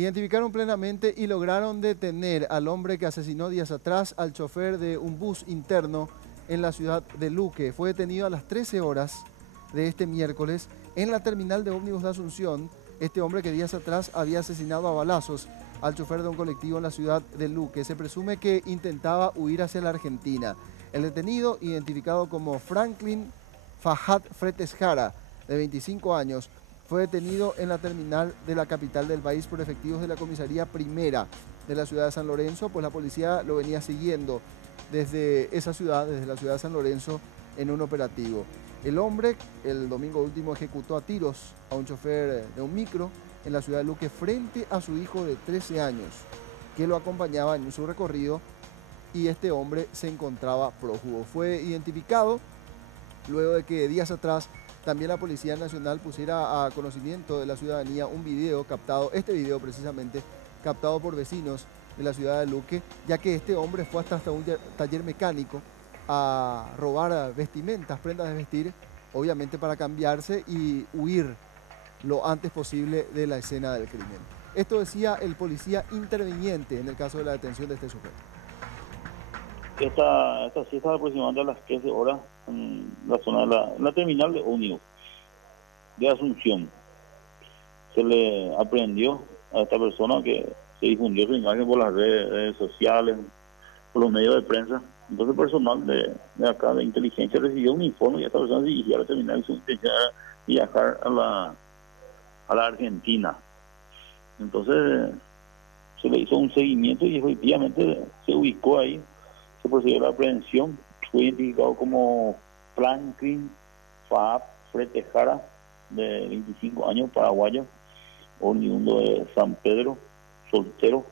Identificaron plenamente y lograron detener al hombre que asesinó días atrás al chofer de un bus interno en la ciudad de Luque. Fue detenido a las 13 horas de este miércoles en la terminal de ómnibus de Asunción. Este hombre que días atrás había asesinado a balazos al chofer de un colectivo en la ciudad de Luque. Se presume que intentaba huir hacia la Argentina. El detenido, identificado como Franklin Fajat Fretes Jara, de 25 años, fue detenido en la terminal de la capital del país por efectivos de la comisaría primera de la ciudad de San Lorenzo, pues la policía lo venía siguiendo desde esa ciudad, desde la ciudad de San Lorenzo, en un operativo. El hombre, el domingo último, ejecutó a tiros a un chofer de un micro en la ciudad de Luque frente a su hijo de 13 años, que lo acompañaba en su recorrido, y este hombre se encontraba prófugo. Fue identificado luego de que días atrás también la Policía Nacional pusiera a conocimiento de la ciudadanía un video captado, este video precisamente, captado por vecinos de la ciudad de Luque, ya que este hombre fue hasta un taller mecánico a robar vestimentas, prendas de vestir, obviamente para cambiarse y huir lo antes posible de la escena del crimen. Esto decía el policía interviniente en el caso de la detención de este sujeto. Esta siesta aproximadamente a las 13 horas en la zona de la terminal de ómnibus de Asunción. Se le aprehendió a esta persona que se difundió su imagen por las redes sociales, por los medios de prensa. Entonces el personal de acá de inteligencia recibió un informe y esta persona se dirigía a la terminal y su intención era viajar a la Argentina. Entonces se le hizo un seguimiento y efectivamente se ubicó ahí, se procedió a la aprehensión. Fue identificado como Franklin Fahad Fretes Jara, de 25 años, paraguayo, oriundo de San Pedro, soltero,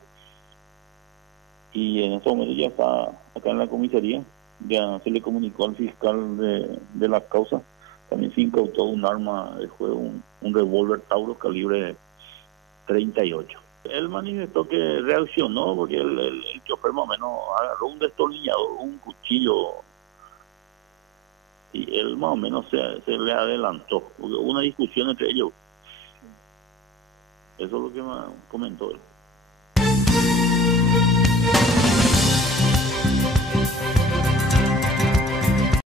y en este momento ya está acá en la comisaría. Ya se le comunicó al fiscal de la causa. También se incautó un arma de fuego, un revólver Tauro calibre 38. Él manifestó que reaccionó porque el chofer más o menos agarró un destornillador, un cuchillo, y él más o menos se le adelantó, porque hubo una discusión entre ellos. Eso es lo que me comentó él.